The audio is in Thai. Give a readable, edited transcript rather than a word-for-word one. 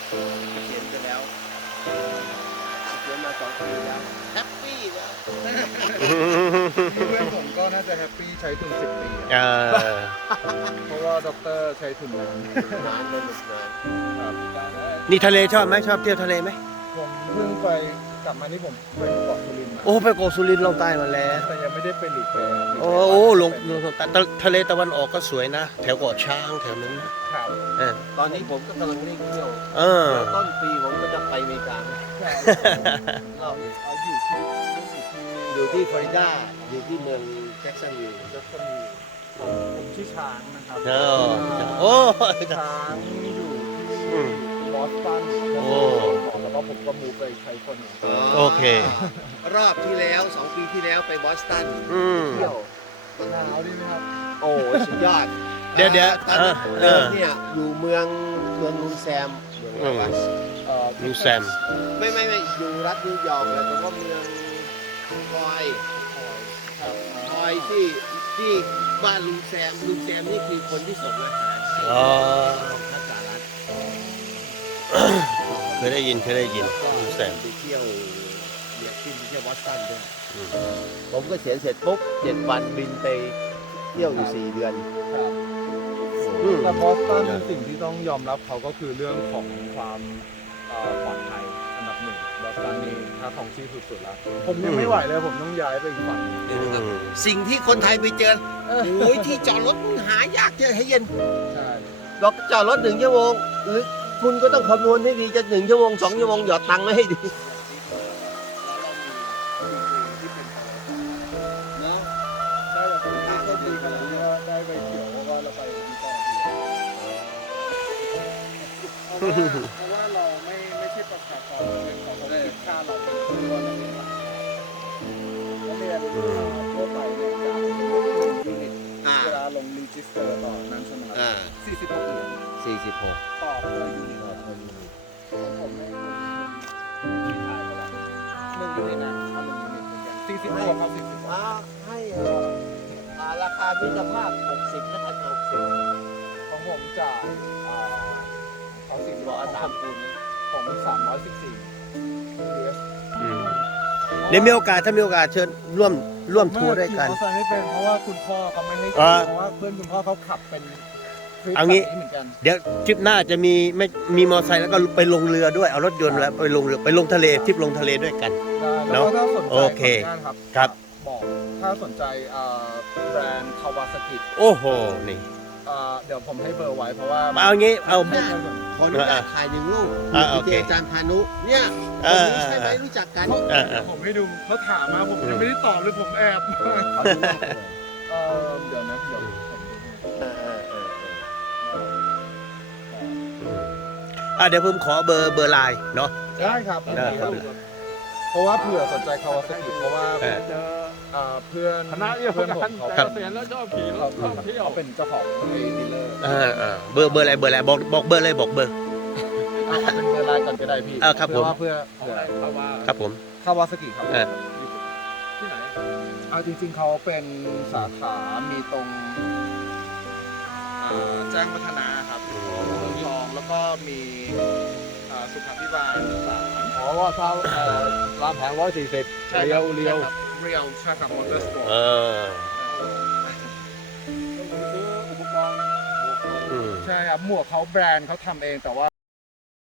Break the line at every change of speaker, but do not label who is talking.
เกษียณไปแล้วเกษียณมา2 ปีแล้วแฮปปี้แล้ว
เพื่อนผมก็น่าจะแฮปปี้ใช้ทุน10 ปี
เออ
เพราะว่าด็อกเตอร์ใช้ทุนนาน
นานเลยนาน
ครับ
นี่ทะเลชอบไหมชอบเที่ยวทะเลไหม
ผมเพิ่งไปกลับมานี่ผมไปเกาะสุรินทร์มา
โอ้ไปเกาะสุรินทร์ลงใต้มาแล้ว
แต่ยังไม่ได้ไปหลีกเลยครับ
โอ้ลงทะเลตะวันออกก็สวยนะ แถวเกาะช้างแถวนั้นนะครับ เออ
ตอนนี้ผมก็กำลังเร่งเที่ยว
เออ
ต้นปีผมก็จะไปอเมริกา
ใช่
เรา
เอาอยู่ที่
อยู่ที่ฟลอริดาอยู่ที่เมืองแจ็คสันวิลล์
จัสมินผมชื่อช้างนะครับ
เออโอ้
ช้างอยู่
อืม
ที่บอสตัน
โอ้
แล้วก็ผมก็มูฟไปไคลิฟอร์เนีย
โอเค
รอบที่แล้ว2 ปีที่แล้วไปบอสตัน
อืม
เที่ยว
หนาวดีไหมครับ
โอ้สุดยอด
เดี๋ยว
ตอนนั้น
เอ
เดิ
อ
มเนี่ยอยู่เมืองลุงแซมเมืองอะไรวะ
ลุงแซม
ไม่อยู่รัฐนิวยอร์กเลยแต่ว่าเมืองคอยคอยที่บ้านลุงแซมนี่คือคนที่ส่งอาหารให้
อ๋อ
ของทัศรัฐ
เคยได้ยินลุงแซม
ไปเที่ยวเรียกขึ้นไปเที่ยวบอสตันด้วย
อืม
ผมก็เขียนเสร็จปุ๊บ7 วันบินไปเที่ยวอยู่4 เดือน
แต่บอสตันสิ่งที่ต้องยอมรับเขาก็คือเรื่องของความปลอดภัยอันดับหนึ่งบอสตันนี่ค่าของชีพสุดๆแล้วผมยังไม่ไหวเลยผมต้องย้ายไปอีกฝั่ง
อืม
สิ่งที่คนไทยไปเจอโอ้ยที่จอดรถมันหายากเจอให้เย็น
ใช่
เราจอดรถ1 ชั่วโมงหรือคุณก็ต้องคำนวณให้ดีจะ1 ชั่วโมง2 ชั่วโมงหยอดตังค์ไว้ให้ดีเนาะ
ใช่แต่ผมก็ดีขนาดที่ว่าได้ไปเขียวเพราะว่าเราไปดีต่อเพราะว่าเราไม่ใช่ประชากรเป็นของเขาคิดค่าเราเป็นคนเราเป็นหลักแล้วเรียนทั่วไปเนี่ยจากยูนิต
อ่า
เวลาลงรีจิสเตอร์ต่อนั้นใช่ไหมครั
อ่า
46 เหรียญ
46
ต่อเพื่อยูนิตของผมไม่ลงที่ขายเท่าไหร่1 ยูนิตนะเอา1 ยูนิตเหมือนกัน46ครับ46
ให้ราคามิตรภาพ60แล้วกัน60
ของผมจ่ายเขา40
บอกเอา3 คูณ
ผม314 US
อืมเดี๋ยวมีโอกาสถ้ามีโอกาสเชิญร่วมทัวร์ด้วยกัน
ขี่มอเตอร์ไซค์ไม่เป็นเพราะว่าคุณพ่อเขาไม่ให้
อ่า
ขี่เพราะว่าเพื่อนคุณพ่อเขาขับเป็นทริป
เอางี้
แบบนี้เหมือนกัน
เดี๋ยวทริปหน้าจะมีมอเตอร์ไซค์แล้วก็ไปลงเรือด้วยเอารถยนต์แล้วไปลงเรือไปลงทะเลทริปลงทะเลด้วยกัน
แล้วก็ถ้าสนใจ
โอเค
ผลงานครับ
ครับ
บอกถ้าสนใจแบรนด์คาวาซากิ
โอ้โหนี่
เดี๋ยวผมให้เบอร์ไว้เพราะว่า
เอางี้เอา
ไม่ค่อยสน
ขออนุญาตถ่าย1 รูป
โอเค
อาจารย์พานุเนี่ย
เอ
คน
อ
นี้ใช่ไหมรู้จักกัน
ผมให้ดูเขาถามมาผมยังไม่ได้ตอบเลยผมแอบ
ขอดูหน้าเลย
เดี๋ยวนะเดี๋ยวผมดูให้
เดี๋ยวผมขอเบอร์ไลน์เนาะ
ได้ครับ
ได้ครับ
เพราะว่าเผื่อสนใจคาวาซากิเพราะว่า
เออ
เพื่อน
คณะเดียว
เพื่อน
กั
ผม
น
เขา
แต่เกษียณแล้วชอบขี่รถท่องเที่ยว
เขาเป็นเจ้าของดีลเลอร์
เบอร์อะไรบอกเบอร์เลยบอกเบอร์
เอาเป็นเบอร์ไลน์ก่อนก็ได้พี่
ครับผม
เพื่อ
ของอะไรคาวา
ครับผม
คาวาซากิครับ
ที่ไหน
เอาจริงๆเขาเป็นสาขามีตรงแจ้งวัฒนะครับเมืองทองแล้วก็มีสุขาภิบาล3
อ๋อว่าเท่ารามแผง140
ใช่
เรียว
เรียวใช่ครับมอเตอร์สปอร์ต
ผมซื้ออุปกรณ์
อืม
ใช่ครับหมวกเขาแบรนด์เขาทำเองแต่ว่า